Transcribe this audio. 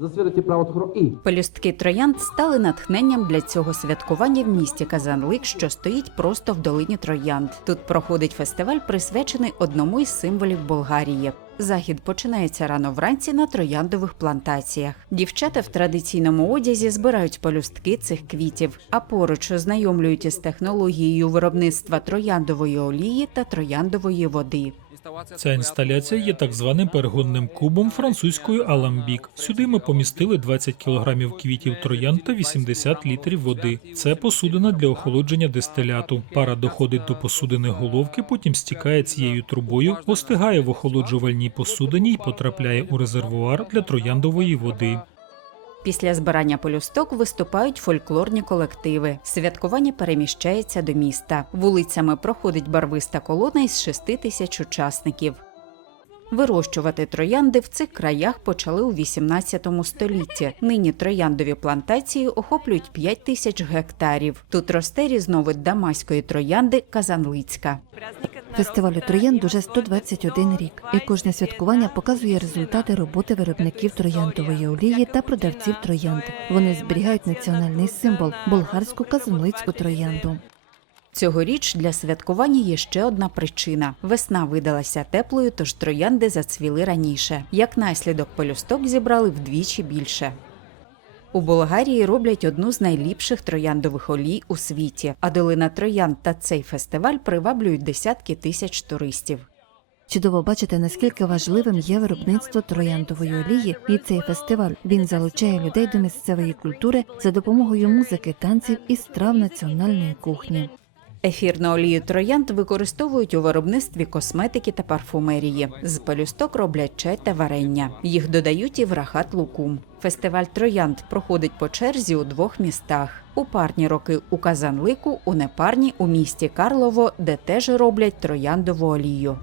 засвідати право і Пелюстки троянд стали натхненням для цього святкування в місті Казанлик, що стоїть просто в долині троянд. Тут проходить фестиваль, присвячений одному із символів Болгарії. Захід починається рано вранці на трояндових плантаціях. Дівчата в традиційному одязі збирають пелюстки цих квітів, а поруч ознайомлюють із технологією виробництва трояндової олії та трояндової води. Ця інсталяція є так званим перегонним кубом французькою аламбік. Сюди ми помістили 20 кілограмів квітів троянд та 80 літрів води. Це посудина для охолодження дистиляту. Пара доходить до посудини головки, потім стікає цією трубою, остигає в охолоджувальній посудині і потрапляє у резервуар для трояндової води. Після збирання полюсток виступають фольклорні колективи. Святкування переміщається до міста. Вулицями проходить барвиста колона із шести тисяч учасників. Вирощувати троянди в цих краях почали у 18 столітті. Нині трояндові плантації охоплюють 5 тисяч гектарів. Тут росте різновид дамаської троянди Казанлицька. Фестивалю троянд уже 121 рік, і кожне святкування показує результати роботи виробників трояндової олії та продавців троянд. Вони зберігають національний символ болгарську казанлицьку троянду. Цьогоріч для святкування є ще одна причина: весна видалася теплою, тож троянди зацвіли раніше. Як наслідок, пелюсток зібрали вдвічі більше. У Болгарії роблять одну з найліпших трояндових олій у світі, а долина троянд та цей фестиваль приваблюють десятки тисяч туристів. Чудово бачити, наскільки важливим є виробництво трояндової олії, і цей фестиваль він залучає людей до місцевої культури за допомогою музики, танців і страв національної кухні. Ефірну олію троянд використовують у виробництві косметики та парфумерії. З пелюсток роблять чай та варення. Їх додають і в рахат лукум. Фестиваль троянд проходить по черзі у двох містах: у парні роки у Казанлику, у непарні у місті Карлово, де теж роблять трояндову олію.